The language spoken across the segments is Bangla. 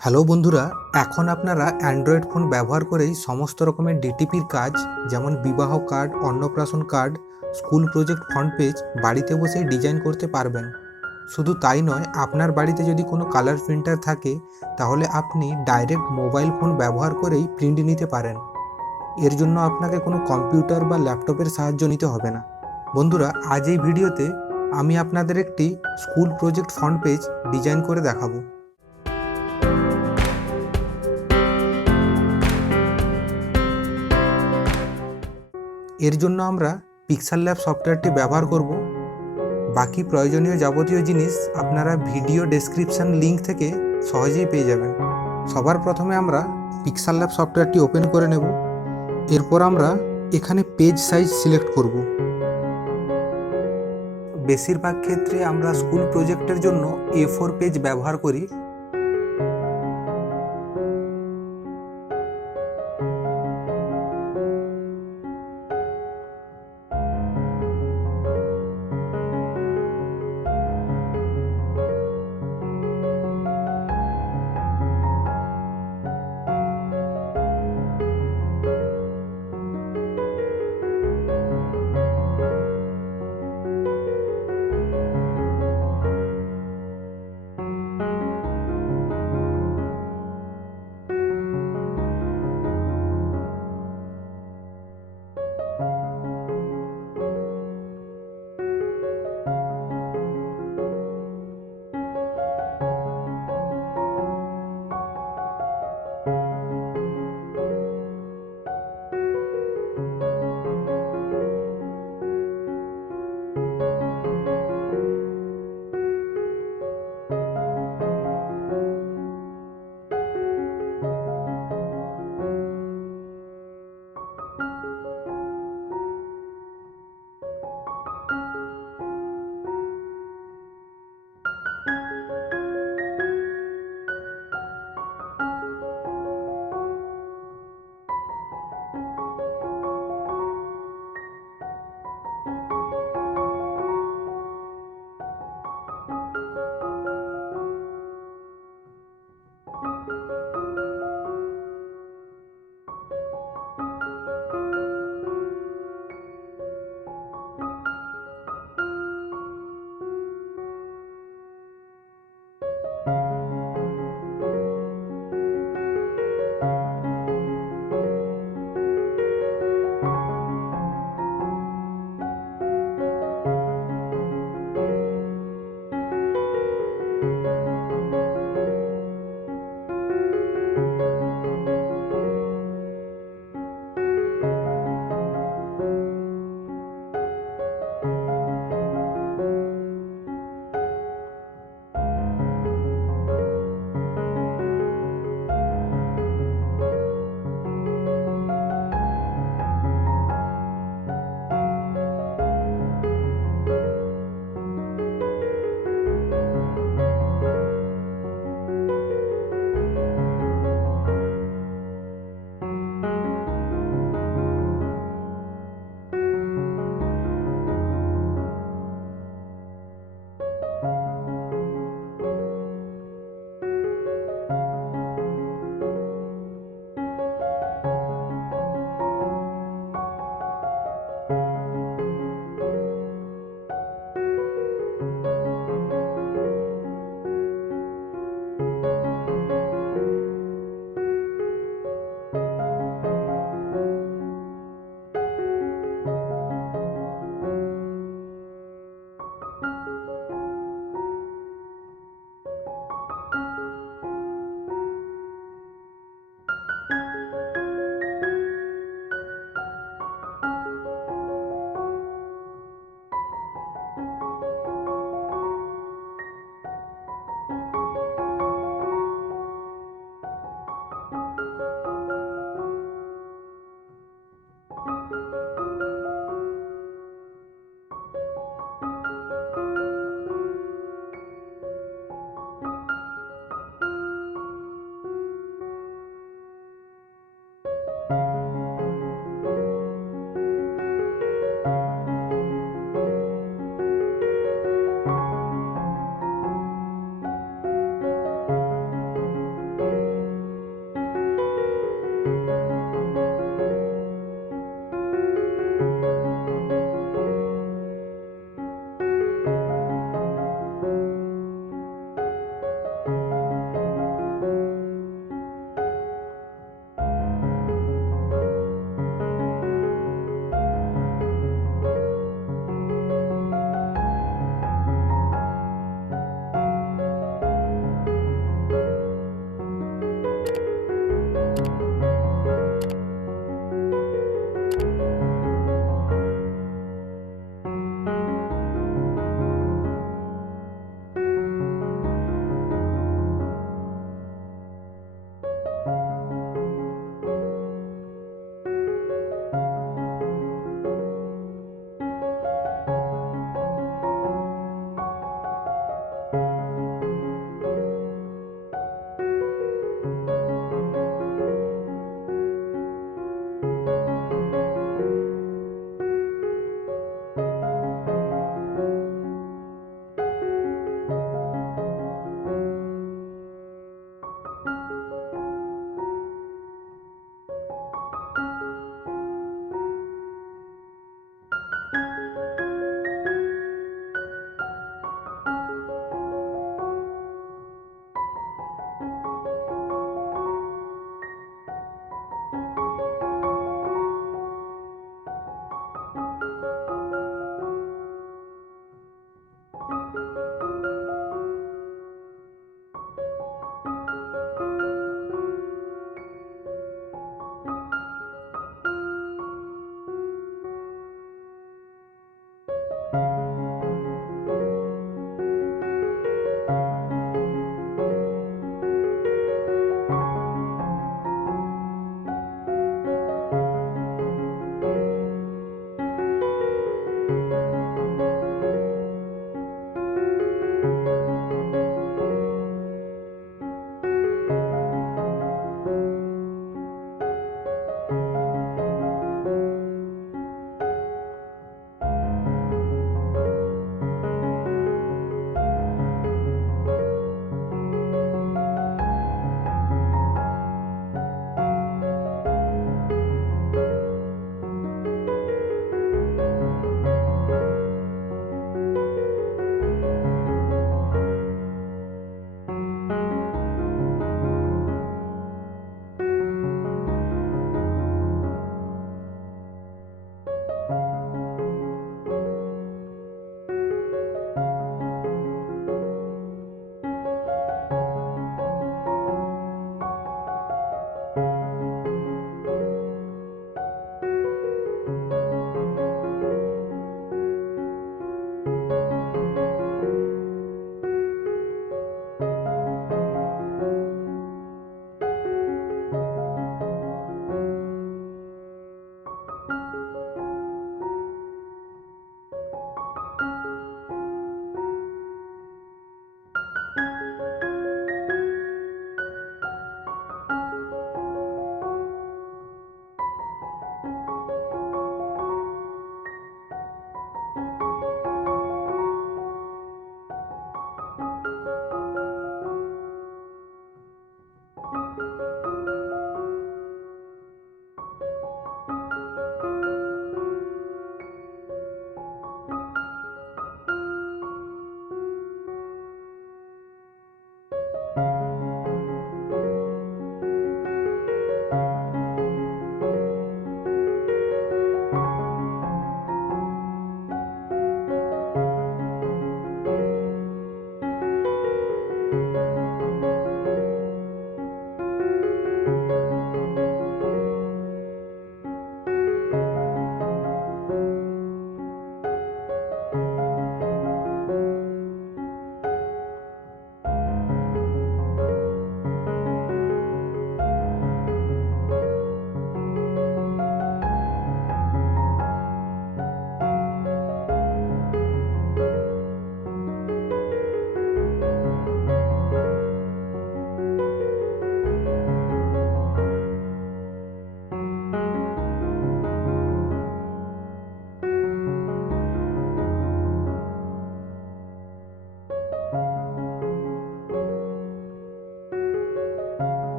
হ্যালো বন্ধুরা, এখন আপনারা অ্যান্ড্রয়েড ফোন ব্যবহার করেই সমস্ত রকমের ডিটিপির কাজ যেমন বিবাহ কার্ড, অন্নপ্রাশন card, school project front page বাড়িতে বসেই ডিজাইন করতে পারবেন। শুধু তাই নয়, আপনার বাড়িতে যদি কোনো কালার প্রিন্টার থাকে তাহলে আপনি ডাইরেক্ট মোবাইল ফোন ব্যবহার করেই প্রিন্ট নিতে পারেন। এর জন্য আপনাকে কোনো কম্পিউটার বা ল্যাপটপের সাহায্য নিতে হবে না। বন্ধুরা, আজ এই ভিডিওতে আমি আপনাদের একটি school project front page design করে দেখাবো। এর জন্য আমরা পিক্সেল ল্যাব সফটওয়্যারটি ব্যবহার করব। বাকি প্রয়োজনীয় যাবতীয় জিনিস আপনারা ভিডিও ডেসক্রিপশন লিঙ্ক থেকে সহজেই পেয়ে যাবেন। সবার প্রথমে আমরা পিক্সেল ল্যাব সফটওয়্যারটি ওপেন করে নেব। এরপর আমরা এখানে পেজ সাইজ সিলেক্ট করব। বেশিরভাগ ক্ষেত্রে আমরা স্কুল প্রজেক্টের জন্য A4 পেজ ব্যবহার করি।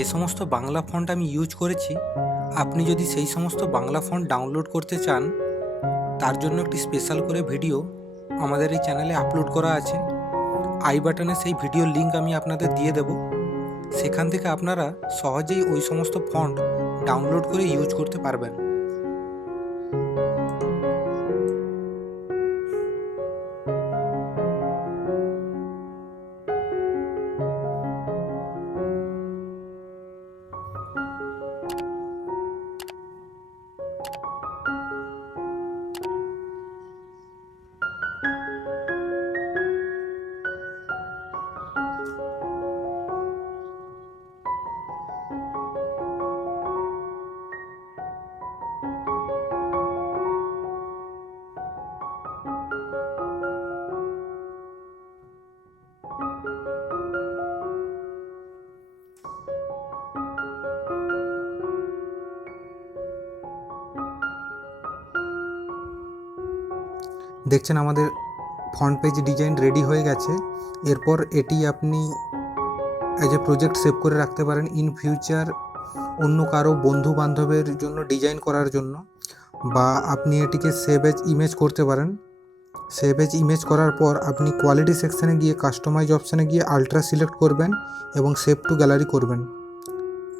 যে সমস্ত বাংলা ফন্ট আমি ইউজ করেছি, আপনি যদি সেই সমস্ত বাংলা ফন্ট ডাউনলোড করতে চান, তার জন্য একটি স্পেশাল করে ভিডিও আমাদের এই চ্যানেলে আপলোড করা আছে। আই বাটনে সেই ভিডিওর লিঙ্ক আমি আপনাদের দিয়ে দেব। সেখান থেকে আপনারা সহজেই ওই সমস্ত ফন্ট ডাউনলোড করে ইউজ করতে পারবেন। দেখছেন আমাদের ফ্রন্ট পেজ ডিজাইন রেডি হয়ে গেছে। এরপর এটি আপনি অ্যাজ এ প্রজেক্ট সেভ করে রাখতে পারেন ইন ফিউচার অন্য কারো বন্ধু বান্ধবের জন্য ডিজাইন করার জন্য, বা আপনি এটিকে সেভ এজ ইমেজ করতে পারেন। সেভ এজ ইমেজ করার পর আপনি কোয়ালিটি সেকশানে গিয়ে কাস্টমাইজ অপশানে গিয়ে আলট্রা সিলেক্ট করবেন এবং সেভ টু গ্যালারি করবেন।